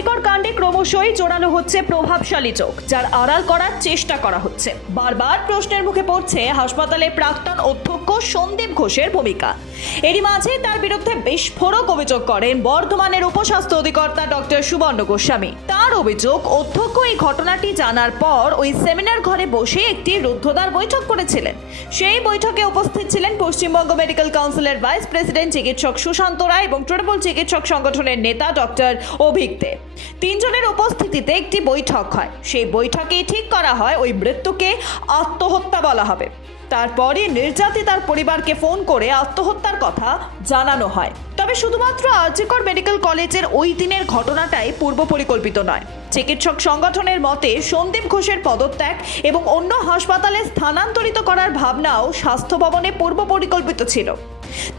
আরজিকর কাণ্ডে ক্রমশই জোরালো হচ্ছে প্রভাবশালী চোখ, যার আড়াল করার চেষ্টা করা হচ্ছে। বারবার প্রশ্নের মুখে পড়ছে হাসপাতালের প্রাক্তন অধ্যক্ষ সন্দীপ ঘোষের ভূমিকা। এরই মাঝে তার বিরুদ্ধে বিস্ফোরক অভিযোগ করেন বর্ধমানের উপস্বাস্থ্য অধিকর্তা ডক্টর সুবর্ণ গোস্বামী। তার অভিযোগ, অধ্যক্ষ এই ঘটনাটি জানার পর ওই সেমিনার ঘরে বসে একটি রুদ্ধদ্বার বৈঠক করেছিলেন। সেই বৈঠকে উপস্থিত ছিলেন পশ্চিমবঙ্গ মেডিকেল কাউন্সিলের ভাইস প্রেসিডেন্ট চিকিৎসক সুশান্ত রায় এবং তৃণমূল চিকিৎসক সংগঠনের নেতা ডক্টর অভিক দে। তিনজনের উপস্থিতিতে একটি বৈঠক হয়। সেই বৈঠকেই ঠিক করা হয় ওই মৃত্যুকে আত্মহত্যা বলা হবে। তারপরে নির্যাতি তার পরিবারকে ফোন করে আত্মহত্যার কথা জানানো হয়। তবে শুধুমাত্র আর্যকর মেডিকেল কলেজের ওই দিনের ঘটনাটাই পূর্ব পরিকল্পিত নয়। চিকিৎসক সংগঠনের মতে, সন্দীপ ঘোষের পদত্যাগ এবং অন্য হাসপাতালে স্থানান্তরিত করার ভাবনাও স্বাস্থ্য ভবনে পূর্ব পরিকল্পিত ছিল।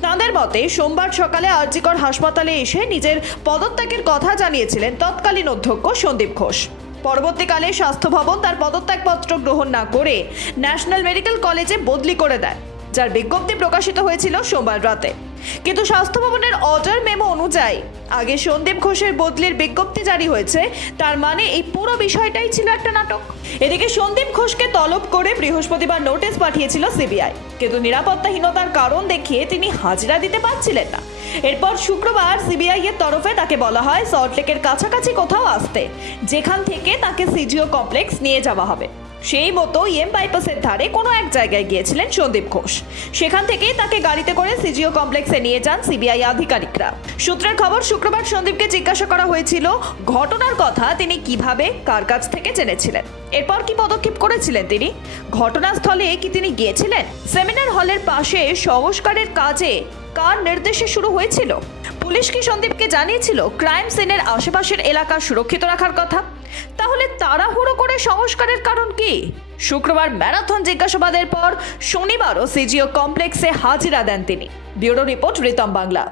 তাঁদের মতে, সোমবার সকালে আরজিকর হাসপাতালে এসে নিজের পদত্যাগের কথা জানিয়েছিলেন তৎকালীন অধ্যক্ষ সন্দীপ ঘোষ। পরবর্তীকালে স্বাস্থ্য ভবন তার পদত্যাগপত্র গ্রহণ না করে ন্যাশনাল মেডিকেল কলেজে বদলি করে দেয়। যার বিজ্ঞপ্তি প্রকাশিত হয়েছিল সোমবার রাতে। কিন্তু স্বাস্থ্য ভবনের অর্ডার মেমো অনুযায়ী, আগে সন্দীপ ঘোষের বদলির বিজ্ঞপ্তি জারি হয়েছে, তার মানে এই পুরো বিষয়টাই ছিল একটা নাটক। এদিকে সন্দীপ ঘোষকে তলব করে বৃহস্পতিবার নোটিশ পাঠিয়েছিল সিবিআই। কিন্তু নিরাপত্তাহীনতার কারণ দেখিয়ে তিনি হাজিরা দিতে পারছিলেন না। এরপর শুক্রবার সিবিআই এর তরফে তাকে বলা হয়, সল্টলেকের কাছাকাছি কোথাও আসতে, যেখান থেকে তাকে সিজিও কমপ্লেক্স নিয়ে যাওয়া হবে। সেই মতো ইএম বাইপাসের ধারে কোনো এক জায়গায় গিয়েছিলেন সন্দীপ ঘোষ। সেখান থেকে তাকে গাড়িতে করে সিজিও কমপ্লেক্সে নিয়ে যান সিবিআই আধিকারিকরা। সূত্রের খবর, শুক্রবার সন্দীপকে জিজ্ঞাসা করা হয়েছিল, ঘটনার কথা তিনি কীভাবে, কার কাছ থেকে জেনেছিলেন? এরপর কি পদক্ষেপ করেছিলেন তিনি? ঘটনাস্থলে কি তিনি গিয়েছিলেন? সেমিনার হলের পাশে সংস্কারের কাজে কার নির্দেশে শুরু হয়েছিল? পুলিশ কি সন্দীপকে জানিয়েছিল, ক্রাইম সিনের আশেপাশের এলাকা সুরক্ষিত রাখার কথা? তাহলে তাড়াহুড়ো করে সংস্কারের কারণ কি? শুক্রবার ম্যারাথন জিজ্ঞাসাবাদের পর শনিবারও সিজিও কমপ্লেক্সে হাজিরা দেন তিনি। Bureau report Ritam Bangla.